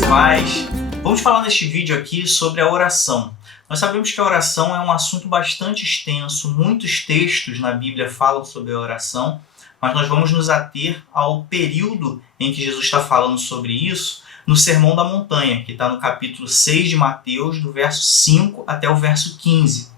graça e paz. Vamos falar neste vídeo aqui sobre a oração. Nós sabemos que a oração é um assunto bastante extenso, muitos textos na Bíblia falam sobre a oração, mas nós vamos nos ater ao período em que Jesus está falando sobre isso, no Sermão da Montanha, que está no capítulo 6 de Mateus, do verso 5 até o verso 15.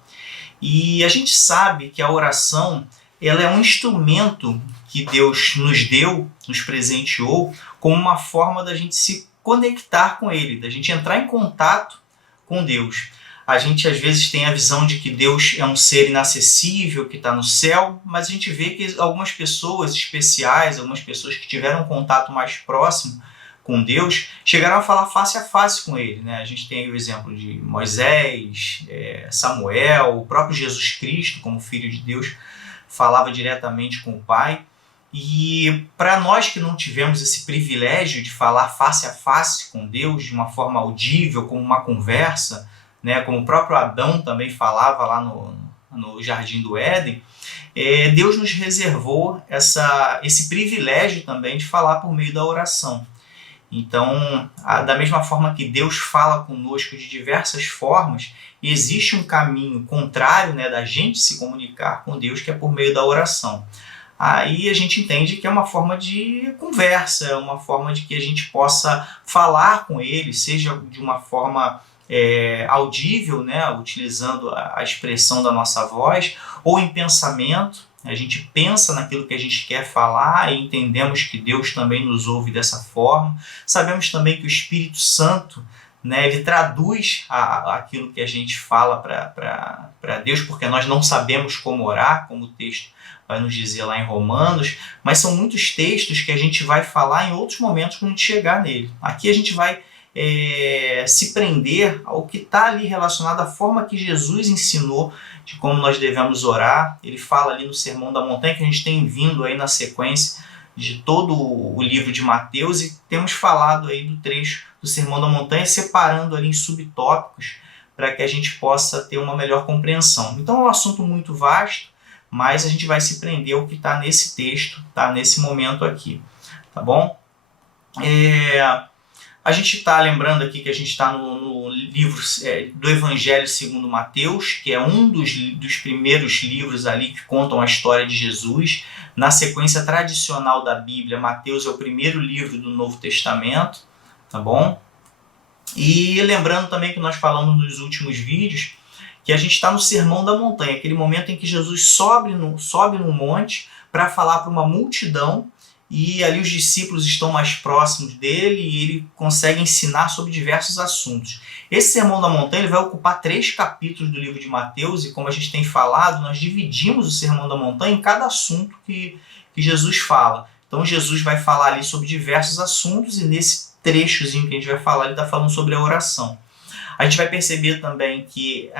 E a gente sabe que a oração ela é um instrumento que Deus nos deu, nos presenteou, como uma forma da gente se conectar com Ele, da gente entrar em contato com Deus. A gente às vezes tem a visão de que Deus é um ser inacessível, que está no céu, mas a gente vê que algumas pessoas especiais, algumas pessoas que tiveram um contato mais próximo com Deus, chegaram a falar face a face com Ele, né? A gente tem aí o exemplo de Moisés, Samuel, o próprio Jesus Cristo, como Filho de Deus, falava diretamente com o Pai. E para nós que não tivemos esse privilégio de falar face a face com Deus, de uma forma audível, como uma conversa, né, como o próprio Adão também falava lá no Jardim do Éden, Deus nos reservou esse privilégio também de falar por meio da oração. Então, da mesma forma que Deus fala conosco de diversas formas, existe um caminho contrário, né, da gente se comunicar com Deus, que é por meio da oração. Aí a gente entende que é uma forma de conversa, é uma forma de que a gente possa falar com Ele, seja de uma forma audível, né, utilizando a expressão da nossa voz, ou em pensamento. A gente pensa naquilo que a gente quer falar e entendemos que Deus também nos ouve dessa forma. Sabemos também que o Espírito Santo, né, ele traduz aquilo que a gente fala para Deus, porque nós não sabemos como orar, como o texto vai nos dizer lá em Romanos, mas são muitos textos que a gente vai falar em outros momentos quando a gente chegar nele. Aqui a gente vai se prender ao que está ali relacionado à forma que Jesus ensinou de como nós devemos orar. Ele fala ali no Sermão da Montanha, que a gente tem vindo aí na sequência de todo o livro de Mateus, e temos falado aí do trecho do Sermão da Montanha, separando ali em subtópicos para que a gente possa ter uma melhor compreensão. Então é um assunto muito vasto, mas a gente vai se prender ao que está nesse texto, tá nesse momento aqui, tá bom? A gente está lembrando aqui que a gente está no livro do Evangelho segundo Mateus, que é um dos primeiros livros ali que contam a história de Jesus. Na sequência tradicional da Bíblia, Mateus é o primeiro livro do Novo Testamento, tá bom? E lembrando também que nós falamos nos últimos vídeos que a gente está no Sermão da Montanha, aquele momento em que Jesus sobe no monte para falar para uma multidão, e ali os discípulos estão mais próximos dele e ele consegue ensinar sobre diversos assuntos. Esse Sermão da Montanha ele vai ocupar 3 capítulos do livro de Mateus, e como a gente tem falado, nós dividimos o Sermão da Montanha em cada assunto que Jesus fala. Então Jesus vai falar ali sobre diversos assuntos, e nesse trechozinho que a gente vai falar, ele está falando sobre a oração. A gente vai perceber também que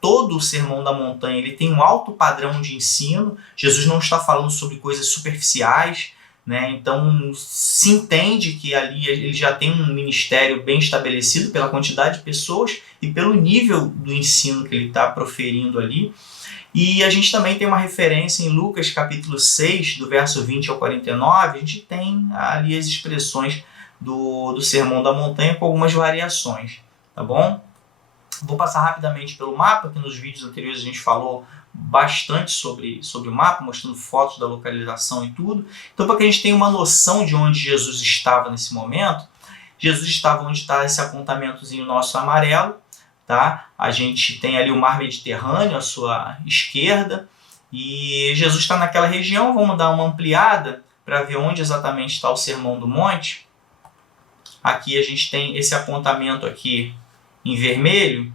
todo o Sermão da Montanha ele tem um alto padrão de ensino. Jesus não está falando sobre coisas superficiais, né? Então se entende que ali ele já tem um ministério bem estabelecido pela quantidade de pessoas e pelo nível do ensino que ele está proferindo ali. E a gente também tem uma referência em Lucas capítulo 6, do verso 20 ao 49, a gente tem ali as expressões do Sermão da Montanha com algumas variações, tá bom? Vou passar rapidamente pelo mapa, que nos vídeos anteriores a gente falou bastante sobre o mapa, mostrando fotos da localização e tudo. Então, para que a gente tenha uma noção de onde Jesus estava nesse momento, Jesus estava onde está esse apontamentozinho nosso amarelo, tá? A gente tem ali o Mar Mediterrâneo à sua esquerda, e Jesus está naquela região. Vamos dar uma ampliada para ver onde exatamente está o Sermão do Monte. Aqui a gente tem esse apontamento aqui em vermelho,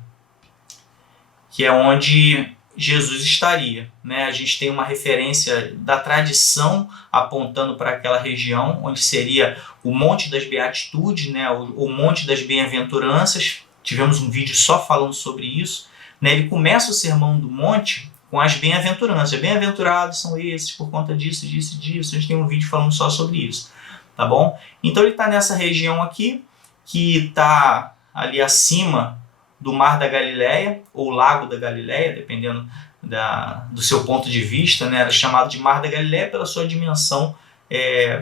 que é onde Jesus estaria, né? A gente tem uma referência da tradição apontando para aquela região, onde seria o Monte das Beatitudes, né? O Monte das Bem-aventuranças. Tivemos um vídeo só falando sobre isso, né? Ele começa o Sermão do Monte com as bem-aventuranças. Bem-aventurados são esses por conta disso, disso, disso. A gente tem um vídeo falando só sobre isso, tá bom? Então ele está nessa região aqui, que está ali acima do Mar da Galileia, ou Lago da Galileia, dependendo do seu ponto de vista, né? Era chamado de Mar da Galileia pela sua dimensão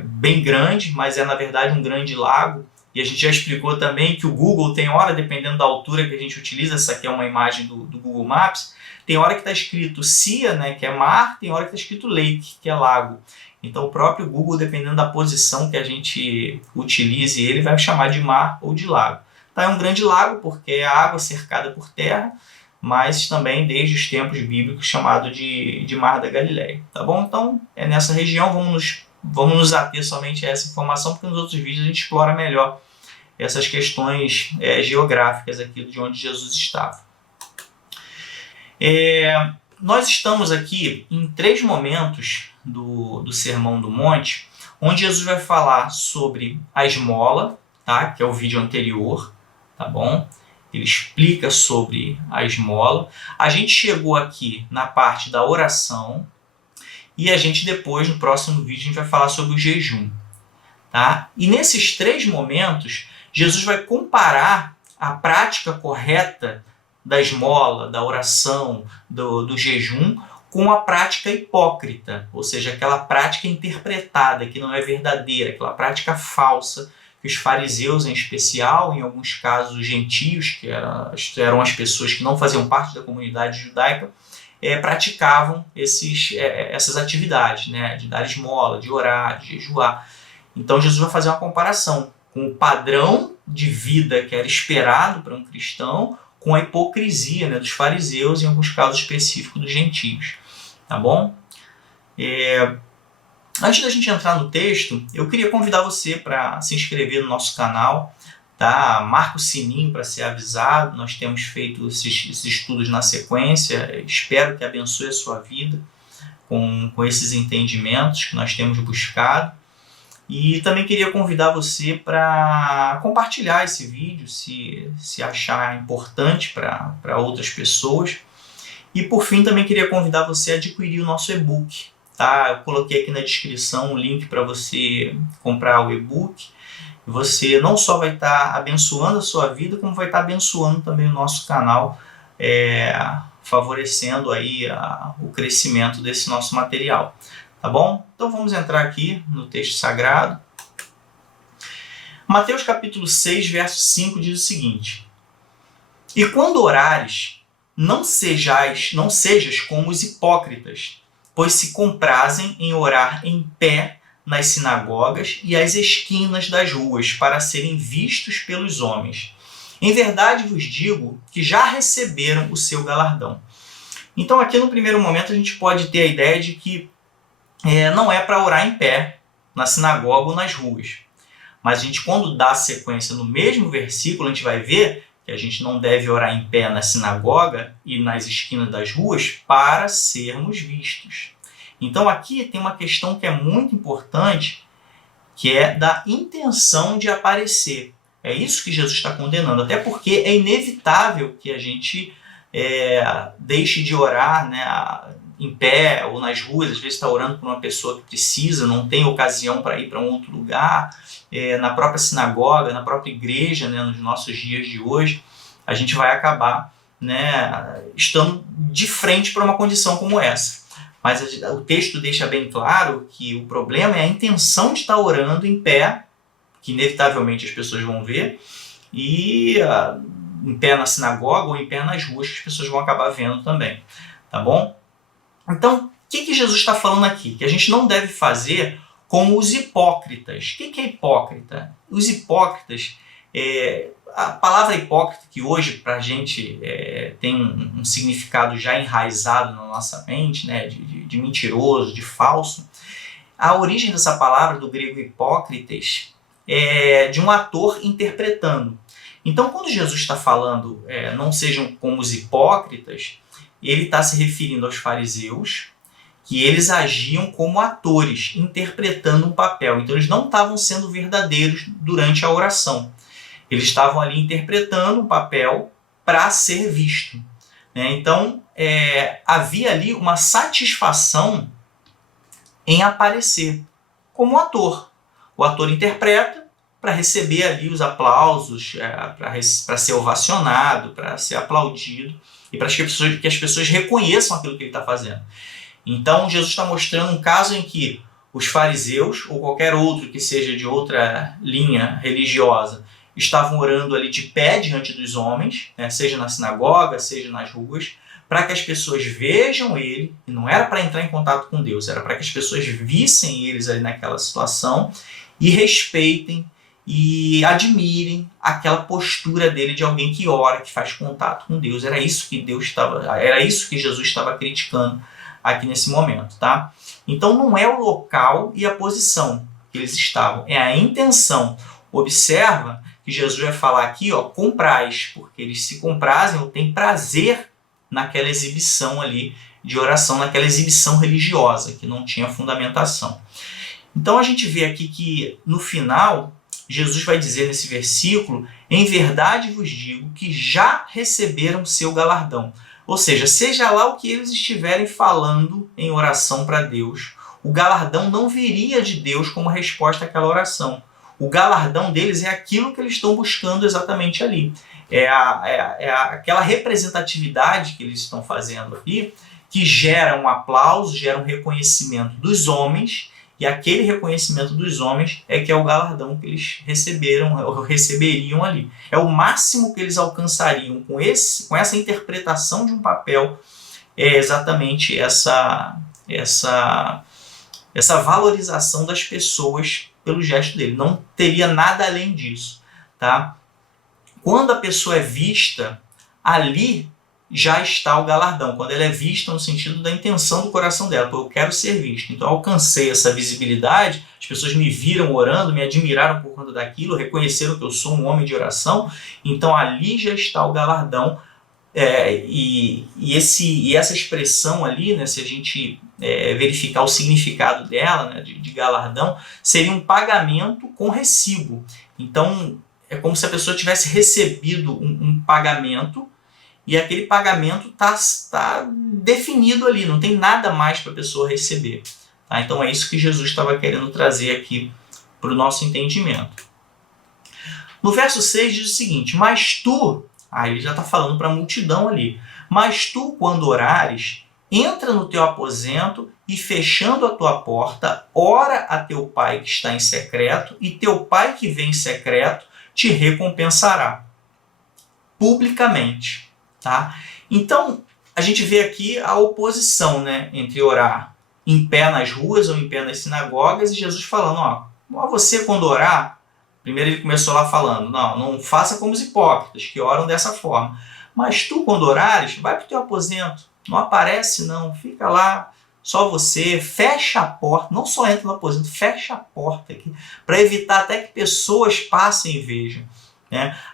bem grande, mas é na verdade um grande lago E a gente já explicou também que o Google tem hora, dependendo da altura que a gente utiliza, essa aqui é uma imagem do Google Maps, tem hora que está escrito sea, né, que é mar, tem hora que está escrito lake, que é lago. Então o próprio Google, dependendo da posição que a gente utilize, ele vai chamar de mar ou de lago. Tá, é um grande lago porque é água cercada por terra, mas também desde os tempos bíblicos chamado de Mar da Galileia. Tá bom? Então é nessa região, vamos nos ater somente a essa informação, porque nos outros vídeos a gente explora melhor essas questões geográficas aqui de onde Jesus estava. Nós estamos aqui em 3 momentos do Sermão do Monte, onde Jesus vai falar sobre a esmola, tá? Que é o vídeo anterior, tá bom? Ele explica sobre a esmola. A gente chegou aqui na parte da oração e a gente depois, no próximo vídeo, a gente vai falar sobre o jejum, tá? E nesses 3 momentos, Jesus vai comparar a prática correta da esmola, da oração, do jejum, com a prática hipócrita, ou seja, aquela prática interpretada, que não é verdadeira, aquela prática falsa, que os fariseus, em especial, em alguns casos os gentios, que eram as pessoas que não faziam parte da comunidade judaica, praticavam essas atividades, né, de dar esmola, de orar, de jejuar. Então Jesus vai fazer uma comparação com o padrão de vida que era esperado para um cristão, com a hipocrisia, né, dos fariseus, em alguns casos específicos dos gentios. Tá bom? Antes da gente entrar no texto, eu queria convidar você para se inscrever no nosso canal, tá? Marca o sininho para ser avisado. Nós temos feito esses estudos na sequência. Espero que abençoe a sua vida com esses entendimentos que nós temos buscado. E também queria convidar você para compartilhar esse vídeo, se achar importante para outras pessoas. E por fim, também queria convidar você a adquirir o nosso e-book. Tá? Eu coloquei aqui na descrição o link para você comprar o e-book. Você não só vai estar abençoando a sua vida, como vai estar abençoando também o nosso canal, favorecendo aí o crescimento desse nosso material. Tá bom? Então vamos entrar aqui no texto sagrado. Mateus capítulo 6, verso 5 diz o seguinte: E quando orares, não sejas como os hipócritas, pois se comprazem em orar em pé nas sinagogas e às esquinas das ruas, para serem vistos pelos homens. Em verdade vos digo que já receberam o seu galardão. Então aqui no primeiro momento a gente pode ter a ideia de que não é para orar em pé na sinagoga ou nas ruas. Mas a gente, quando dá sequência no mesmo versículo, a gente vai ver que a gente não deve orar em pé na sinagoga e nas esquinas das ruas para sermos vistos. Então aqui tem uma questão que é muito importante, que é da intenção de aparecer. É isso que Jesus está condenando, até porque é inevitável que a gente deixe de orar, né, em pé ou nas ruas. Às vezes está orando por uma pessoa que precisa, não tem ocasião para ir para um outro lugar, na própria sinagoga, na própria igreja, né, nos nossos dias de hoje, a gente vai acabar, né, estando de frente para uma condição como essa. Mas o texto deixa bem claro que o problema é a intenção de estar orando em pé, que inevitavelmente as pessoas vão ver, e em pé na sinagoga ou em pé nas ruas, que as pessoas vão acabar vendo também. Tá bom? Então, o que Jesus está falando aqui? Que a gente não deve fazer como os hipócritas. O que é hipócrita? Os hipócritas, a palavra hipócrita, que hoje para a gente tem um significado já enraizado na nossa mente, né, de mentiroso, de falso. A origem dessa palavra, do grego hipócritas, é de um ator interpretando. Então, quando Jesus está falando não sejam como os hipócritas, ele está se referindo aos fariseus, que eles agiam como atores, interpretando um papel. Então eles não estavam sendo verdadeiros durante a oração. Eles estavam ali interpretando um papel para ser visto. Então havia ali uma satisfação em aparecer como ator. O ator interpreta para receber ali os aplausos, para ser ovacionado, para ser aplaudido, e para que as pessoas reconheçam aquilo que ele está fazendo. Então, Jesus está mostrando um caso em que os fariseus ou qualquer outro que seja de outra linha religiosa estavam orando ali de pé diante dos homens, né, seja na sinagoga, seja nas ruas, para que as pessoas vejam ele, e não era para entrar em contato com Deus, era para que as pessoas vissem eles ali naquela situação e respeitem e admirem aquela postura dele de alguém que ora, que faz contato com Deus. Era isso que Jesus estava criticando aqui nesse momento, tá? Então não é o local e a posição que eles estavam, é a intenção. Observa que Jesus vai falar aqui, ó, comprais, porque eles se comprazem ou têm prazer naquela exibição ali de oração, naquela exibição religiosa, que não tinha fundamentação. Então a gente vê aqui que no final, Jesus vai dizer nesse versículo, em verdade vos digo que já receberam seu galardão. Ou seja lá o que eles estiverem falando em oração para Deus, o galardão não viria de Deus como resposta àquela oração. O galardão deles é aquilo que eles estão buscando exatamente ali. Aquela representatividade que eles estão fazendo aqui, que gera um aplauso, gera um reconhecimento dos homens, e aquele reconhecimento dos homens é que é o galardão que eles receberiam ali. É o máximo que eles alcançariam com essa interpretação de um papel, é exatamente essa valorização das pessoas pelo gesto dele. Não teria nada além disso, tá? Quando a pessoa é vista, ali já está o galardão. Quando ela é vista no sentido da intenção do coração dela. Eu quero ser visto. Então eu alcancei essa visibilidade, as pessoas me viram orando, me admiraram por conta daquilo, reconheceram que eu sou um homem de oração. Então ali já está o galardão. Essa expressão ali, né, se a gente verificar o significado dela, né, de galardão, seria um pagamento com recibo. Então é como se a pessoa tivesse recebido um pagamento e aquele pagamento está definido ali, não tem nada mais para a pessoa receber. Tá? Então é isso que Jesus estava querendo trazer aqui para o nosso entendimento. No verso 6 diz o seguinte, mas tu, ele já está falando para a multidão ali, mas tu, quando orares, entra no teu aposento e fechando a tua porta, ora a teu pai que está em secreto, e teu pai que vem em secreto te recompensará publicamente. Tá? Então, a gente vê aqui a oposição, né, entre orar em pé nas ruas ou em pé nas sinagogas e Jesus falando, você quando orar, primeiro ele começou lá falando, não faça como os hipócritas que oram dessa forma, mas tu quando orares, vai para o teu aposento, não aparece não, fica lá, só você, fecha a porta, não só entra no aposento, fecha a porta aqui, para evitar até que pessoas passem e vejam.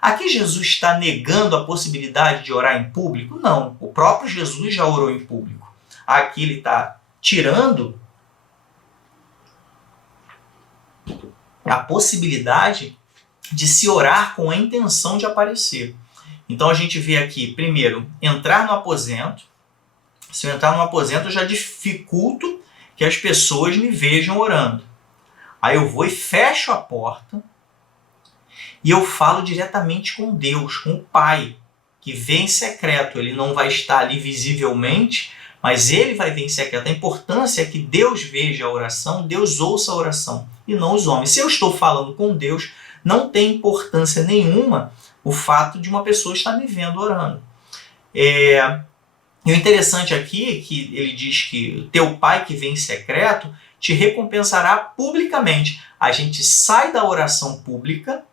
Aqui Jesus está negando a possibilidade de orar em público? Não, o próprio Jesus já orou em público. Aqui ele está tirando a possibilidade de se orar com a intenção de aparecer. Então a gente vê aqui, primeiro, entrar no aposento. Se eu entrar no aposento, eu já dificulto que as pessoas me vejam orando. Aí eu vou e fecho a porta. E eu falo diretamente com Deus, com o Pai, que vê em secreto. Ele não vai estar ali visivelmente, mas ele vai ver em secreto. A importância é que Deus veja a oração, Deus ouça a oração, e não os homens. Se eu estou falando com Deus, não tem importância nenhuma o fato de uma pessoa estar me vendo orando. E o interessante aqui é que ele diz que teu Pai que vem em secreto te recompensará publicamente. A gente sai da oração pública,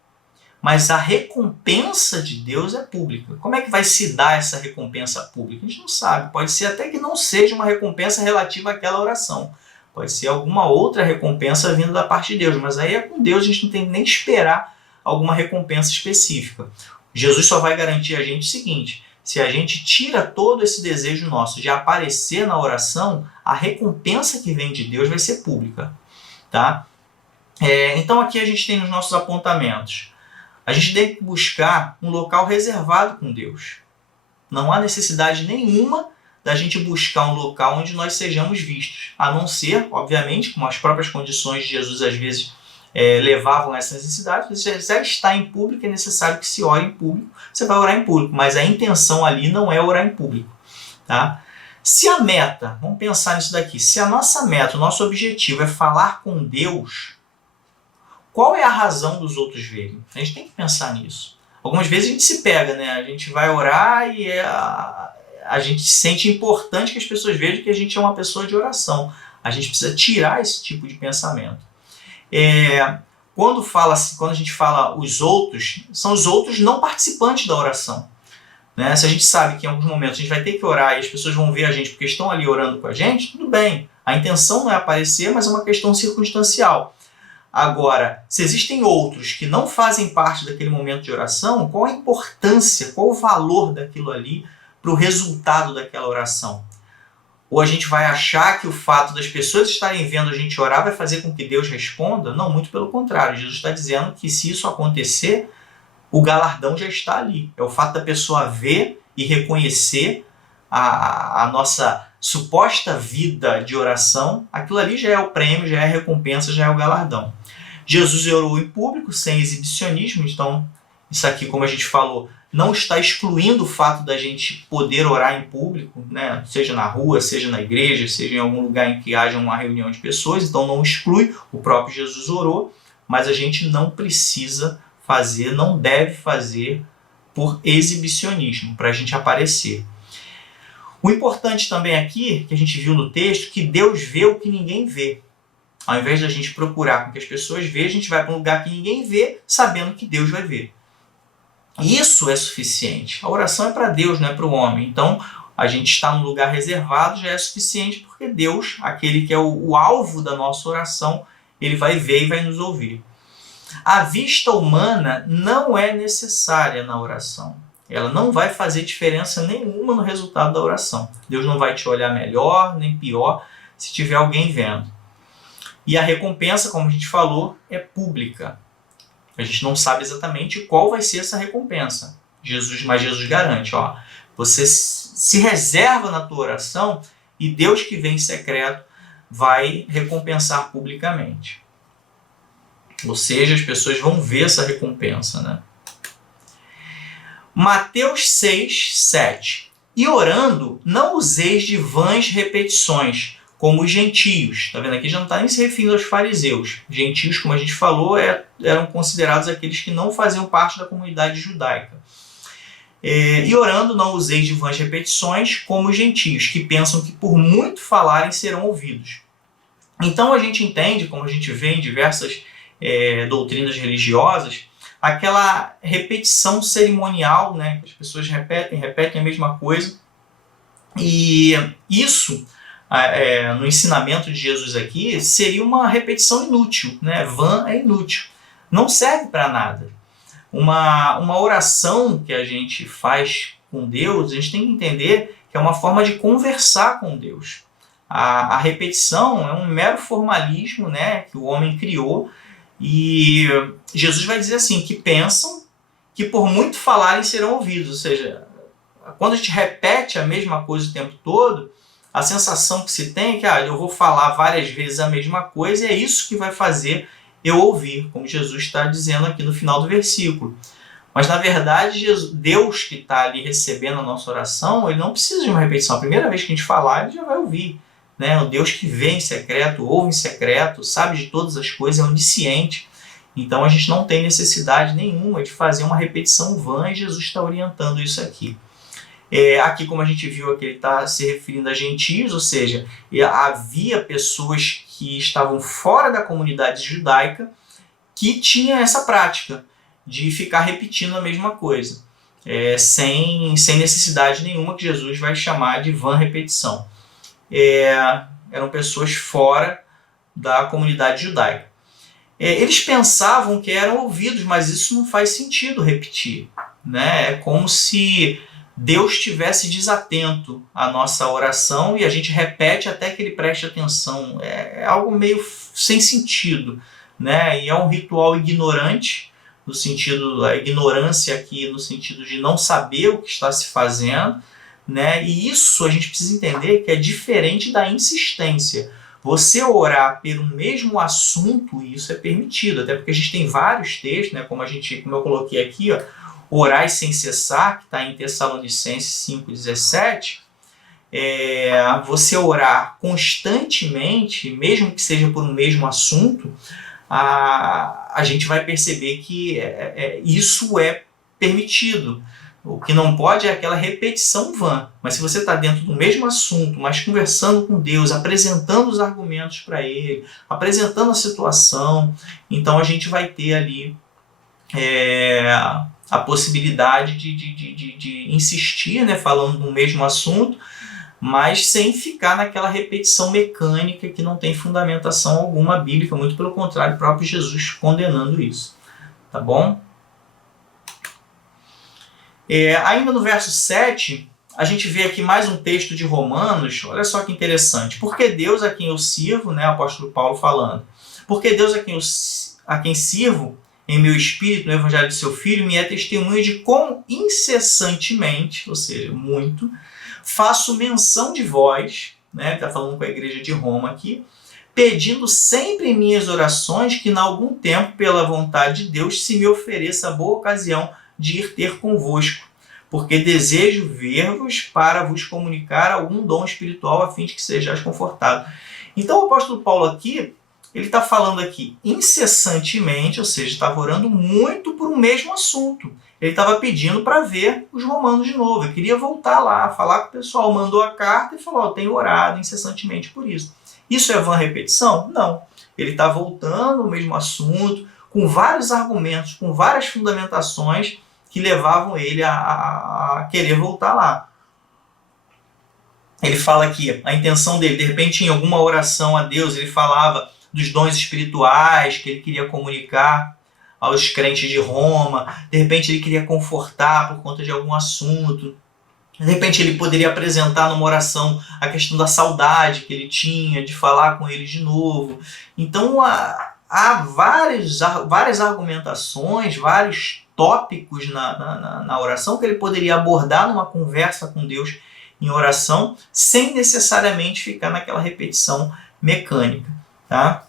mas a recompensa de Deus é pública. Como é que vai se dar essa recompensa pública? A gente não sabe. Pode ser até que não seja uma recompensa relativa àquela oração. Pode ser alguma outra recompensa vindo da parte de Deus. Mas aí é com Deus, a gente não tem nem que esperar alguma recompensa específica. Jesus só vai garantir a gente o seguinte, se a gente tira todo esse desejo nosso de aparecer na oração, a recompensa que vem de Deus vai ser pública. Tá? Então aqui a gente tem nos nossos apontamentos. A gente tem que buscar um local reservado com Deus. Não há necessidade nenhuma da gente buscar um local onde nós sejamos vistos. A não ser, obviamente, como as próprias condições de Jesus às vezes levavam a essa necessidade. Se você está em público, é necessário que se ore em público. Você vai orar em público, mas a intenção ali não é orar em público. Tá? Se a meta, vamos pensar nisso daqui, se a nossa meta, o nosso objetivo é falar com Deus, qual é a razão dos outros verem? A gente tem que pensar nisso. Algumas vezes a gente se pega, né? A gente vai orar e a gente sente importante que as pessoas vejam que a gente é uma pessoa de oração. A gente precisa tirar esse tipo de pensamento. Quando a gente fala os outros, são os outros não participantes da oração. Né? Se a gente sabe que em alguns momentos a gente vai ter que orar e as pessoas vão ver a gente porque estão ali orando com a gente, tudo bem. A intenção não é aparecer, mas é uma questão circunstancial. Agora, se existem outros que não fazem parte daquele momento de oração, qual a importância, qual o valor daquilo ali para o resultado daquela oração? Ou a gente vai achar que o fato das pessoas estarem vendo a gente orar vai fazer com que Deus responda? Não, muito pelo contrário. Jesus está dizendo que se isso acontecer, o galardão já está ali. É o fato da pessoa ver e reconhecer a nossa suposta vida de oração. Aquilo ali já é o prêmio, já é a recompensa, já é o galardão. Jesus orou em público, sem exibicionismo. Então, isso aqui, como a gente falou, não está excluindo o fato da gente poder orar em público, né? Seja na rua, seja na igreja, seja em algum lugar em que haja uma reunião de pessoas. Então, não exclui. O próprio Jesus orou, mas a gente não precisa fazer, não deve fazer por exibicionismo, para a gente aparecer. O importante também aqui, que a gente viu no texto, que Deus vê o que ninguém vê. Ao invés de a gente procurar com que as pessoas vejam, a gente vai para um lugar que ninguém vê, sabendo que Deus vai ver. Isso é suficiente. A oração é para Deus, não é para o homem. Então, a gente está num lugar reservado já é suficiente, porque Deus, aquele que é o alvo da nossa oração, ele vai ver e vai nos ouvir. A vista humana não é necessária na oração. Ela não vai fazer diferença nenhuma no resultado da oração. Deus não vai te olhar melhor nem pior se tiver alguém vendo. E a recompensa, como a gente falou, é pública. A gente não sabe exatamente qual vai ser essa recompensa. Mas Jesus garante, você se reserva na tua oração e Deus que vem em secreto vai recompensar publicamente. Ou seja, as pessoas vão ver essa recompensa, né? Mateus 6, 7. E orando, não useis de vãs repetições, como os gentios. Está vendo aqui? Já não está nem se referindo aos fariseus. Gentios, como a gente falou, eram considerados aqueles que não faziam parte da comunidade judaica. E orando, não useis de vãs repetições, como os gentios, que pensam que por muito falarem serão ouvidos. Então a gente entende, como a gente vê em diversas doutrinas religiosas, aquela repetição cerimonial, né? As pessoas repetem a mesma coisa. E isso, no ensinamento de Jesus aqui, seria uma repetição inútil, né? Vã é inútil. Não serve para nada. Uma oração que a gente faz com Deus, a gente tem que entender que é uma forma de conversar com Deus. A repetição é um mero formalismo, né, que o homem criou. E Jesus vai dizer assim, que pensam que por muito falarem serão ouvidos. Ou seja, quando a gente repete a mesma coisa o tempo todo, a sensação que se tem é que eu vou falar várias vezes a mesma coisa e é isso que vai fazer eu ouvir, como Jesus está dizendo aqui no final do versículo. Mas na verdade, Deus que está ali recebendo a nossa oração, ele não precisa de uma repetição. A primeira vez que a gente falar, ele já vai ouvir. Né? O Deus que vê em secreto, ouve em secreto, sabe de todas as coisas, é onisciente. Então a gente não tem necessidade nenhuma de fazer uma repetição vã e Jesus está orientando isso aqui. Aqui, como a gente viu, aqui ele está se referindo a gentios, ou seja, havia pessoas que estavam fora da comunidade judaica que tinham essa prática de ficar repetindo a mesma coisa, sem necessidade nenhuma, que Jesus vai chamar de vã repetição. Eram pessoas fora da comunidade judaica. Eles pensavam que eram ouvidos, mas isso não faz sentido repetir. Né? É como se Deus estivesse desatento à nossa oração e a gente repete até que ele preste atenção. É algo meio sem sentido. Né? E é um ritual ignorante, no sentido, a ignorância aqui no sentido de não saber o que está se fazendo. Né? E isso a gente precisa entender que é diferente da insistência. Você orar pelo mesmo assunto, isso é permitido, até porque a gente tem vários textos, né? como eu coloquei aqui, orai sem cessar, que está em Tessalonicenses 5,17, você orar constantemente, mesmo que seja por um mesmo assunto, a gente vai perceber que isso é permitido. O que não pode é aquela repetição vã. Mas se você está dentro do mesmo assunto, mas conversando com Deus, apresentando os argumentos para Ele, apresentando a situação, então a gente vai ter ali a possibilidade de insistir, né, falando do mesmo assunto, mas sem ficar naquela repetição mecânica que não tem fundamentação alguma bíblica, muito pelo contrário, o próprio Jesus condenando isso. Tá bom? Ainda no verso 7, a gente vê aqui mais um texto de Romanos. Olha só que interessante. Porque Deus a quem eu sirvo, né, o apóstolo Paulo falando, porque Deus a quem sirvo em meu espírito, no evangelho de seu Filho, me é testemunha de como incessantemente, ou seja, muito, faço menção de vós, né, está falando com a igreja de Roma aqui, pedindo sempre em minhas orações que, em algum tempo, pela vontade de Deus, se me ofereça a boa ocasião de ir ter convosco, porque desejo ver-vos para vos comunicar algum dom espiritual a fim de que sejais confortados. Então o apóstolo Paulo aqui, ele está falando aqui incessantemente, ou seja, estava orando muito por um mesmo assunto. Ele estava pedindo para ver os romanos de novo. Ele queria voltar lá, falar com o pessoal, mandou a carta e falou, tenho orado incessantemente por isso. Isso é vã repetição? Não. Ele está voltando ao mesmo assunto, com vários argumentos, com várias fundamentações que levavam ele a querer voltar lá. Ele fala aqui, a intenção dele, de repente em alguma oração a Deus, ele falava dos dons espirituais que ele queria comunicar aos crentes de Roma, de repente ele queria confortar por conta de algum assunto, de repente ele poderia apresentar numa oração a questão da saudade que ele tinha, de falar com eles de novo. Então há várias argumentações, vários tópicos na oração que ele poderia abordar numa conversa com Deus em oração, sem necessariamente ficar naquela repetição mecânica. Tá?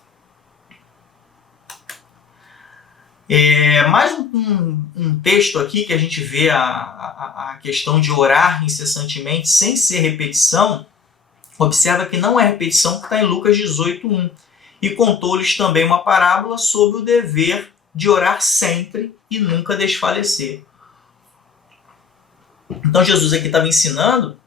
Mais um texto aqui que a gente vê a questão de orar incessantemente sem ser repetição. Observa que não é repetição, que está em Lucas 18:1. E contou-lhes também uma parábola sobre o dever de orar sempre e nunca desfalecer. Então Jesus aqui estava ensinando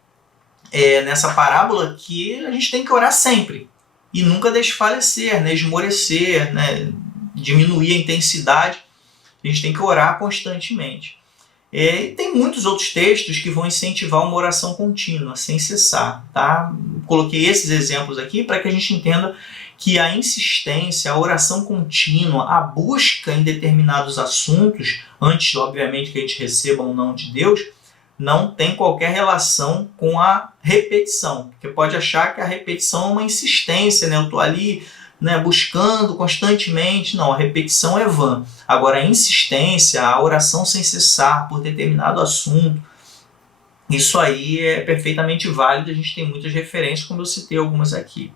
nessa parábola que a gente tem que orar sempre e nunca desfalecer, né, esmorecer, né, diminuir a intensidade. A gente tem que orar constantemente. E tem muitos outros textos que vão incentivar uma oração contínua, sem cessar. Tá? Coloquei esses exemplos aqui para que a gente entenda que a insistência, a oração contínua, a busca em determinados assuntos, antes, obviamente, que a gente receba um não de Deus, não tem qualquer relação com a repetição. Porque pode achar que a repetição é uma insistência, né? Eu estou ali, né, buscando constantemente. Não, a repetição é vã. Agora, a insistência, a oração sem cessar por determinado assunto, isso aí é perfeitamente válido. A gente tem muitas referências, como eu citei algumas aqui.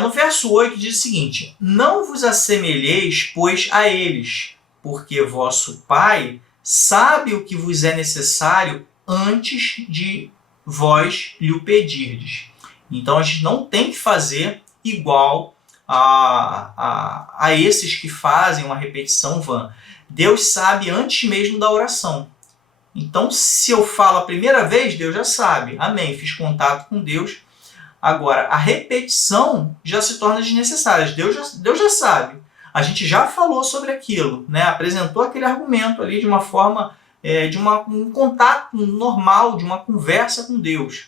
No verso 8 diz o seguinte: não vos assemelheis, pois, a eles, porque vosso Pai sabe o que vos é necessário antes de vós lhe o pedirdes. Então a gente não tem que fazer igual a esses que fazem uma repetição vã. Deus sabe antes mesmo da oração. Então, se eu falo a primeira vez, Deus já sabe. Amém, fiz contato com Deus. Agora, a repetição já se torna desnecessária. Deus já sabe. A gente já falou sobre aquilo, né? Apresentou aquele argumento ali de uma forma, um contato normal, de uma conversa com Deus.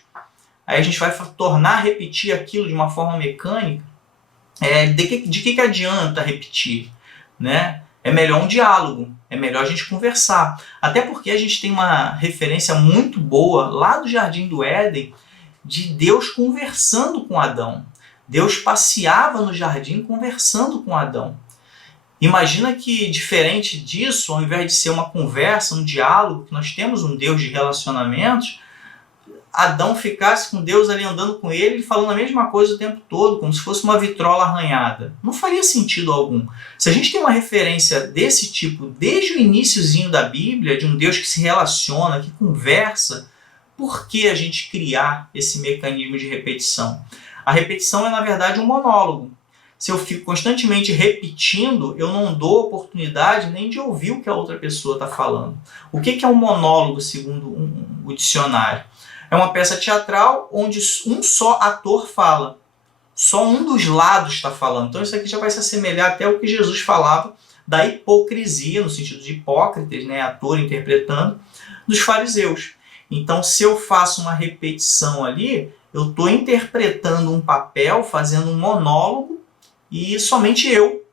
Aí a gente vai tornar a repetir aquilo de uma forma mecânica. De que adianta repetir? Né? É melhor um diálogo, é melhor a gente conversar. Até porque a gente tem uma referência muito boa lá do Jardim do Éden, de Deus conversando com Adão. Deus passeava no jardim conversando com Adão. Imagina que, diferente disso, ao invés de ser uma conversa, um diálogo, que nós temos um Deus de relacionamentos, Adão ficasse com Deus ali andando com ele e falando a mesma coisa o tempo todo, como se fosse uma vitrola arranhada. Não faria sentido algum. Se a gente tem uma referência desse tipo desde o iniciozinho da Bíblia, de um Deus que se relaciona, que conversa, por que a gente criar esse mecanismo de repetição? A repetição é, na verdade, um monólogo. Se eu fico constantemente repetindo, eu não dou oportunidade nem de ouvir o que a outra pessoa está falando. O que é um monólogo, segundo o dicionário? É uma peça teatral onde um só ator fala. Só um dos lados está falando. Então isso aqui já vai se assemelhar até ao que Jesus falava da hipocrisia, no sentido de hipócritas, né, ator interpretando, dos fariseus. Então, se eu faço uma repetição ali, eu estou interpretando um papel, fazendo um monólogo, e somente eu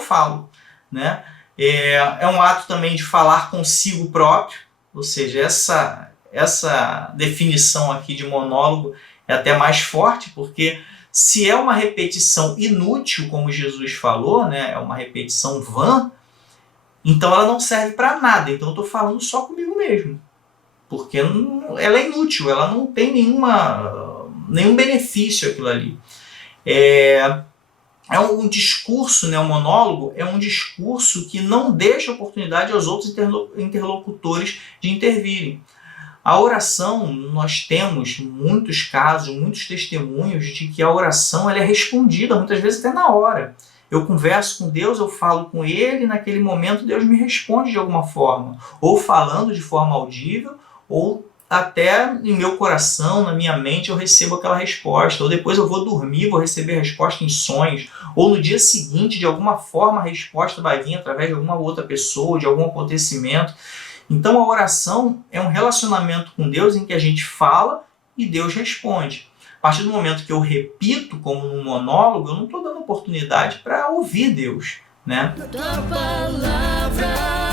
falo. Né? É um ato também de falar consigo próprio, ou seja, essa definição aqui de monólogo é até mais forte, porque se é uma repetição inútil, como Jesus falou, né, é uma repetição vã, então ela não serve para nada. Então eu estou falando só comigo mesmo. Porque ela é inútil, ela não tem nenhum benefício aquilo ali. É um discurso, né, um monólogo, é um discurso que não deixa oportunidade aos outros interlocutores de intervirem. A oração, nós temos muitos casos, muitos testemunhos de que a oração ela é respondida, muitas vezes até na hora. Eu converso com Deus, eu falo com Ele, e naquele momento Deus me responde de alguma forma, ou falando de forma audível, ou até em meu coração, na minha mente, eu recebo aquela resposta, ou depois eu vou dormir, vou receber a resposta em sonhos, ou no dia seguinte, de alguma forma, a resposta vai vir através de alguma outra pessoa, de algum acontecimento. Então a oração é um relacionamento com Deus em que a gente fala e Deus responde. A partir do momento que eu repito como num monólogo, eu não estou dando oportunidade para ouvir Deus, né? Tua palavra